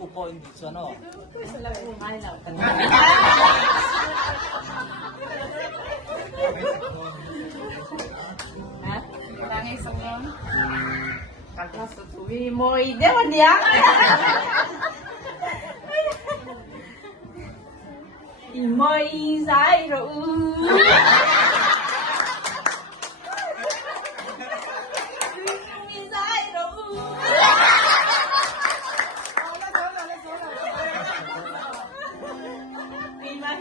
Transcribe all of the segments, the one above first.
不point di sana. Langit semua. Kakak setui mau ide dia. Moi sai rồi.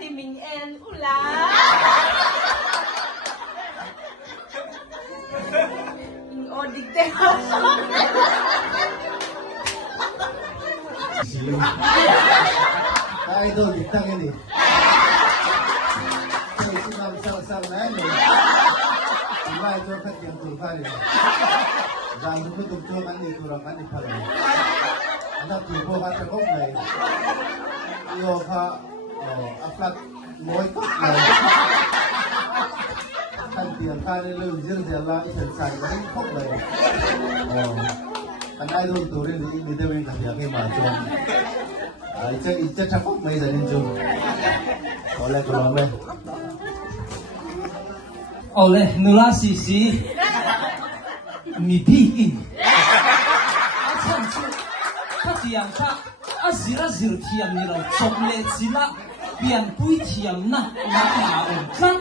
Thì mình em ula mình ôn đi tê Ay, doon, bintang yun eh. So, sinang na yan eh. Diba, ito ang katyang tulpa rin. Dahil ko tumtuwa kan ni turang kan ni pala. Anak, tubo ka sa kong na eh. Iyo ka, aflat mo'y kong na eh. Kan tiyang ka ni Lung Jir Jir lang isang sa'y na rin kong na eh. Kan ay doon turin, hindi daw yung katyang kay Majon. 이제 자꾸 mấy giờ lên trường oleh kalau oleh Oleh nula sisi mi pi. Asan su ta tiang ta azira zir tiam ni lo chocolate sila pian pui tiam na on kan.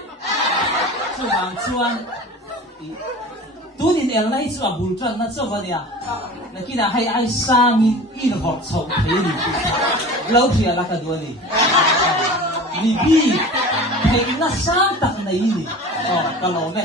Chuan tunin el lai chu abul chuan na cho va dia na kina hai ai sa mi in hot chou thei ni lo thia la ka do ni bi thei na sa tak nei ni ka lo me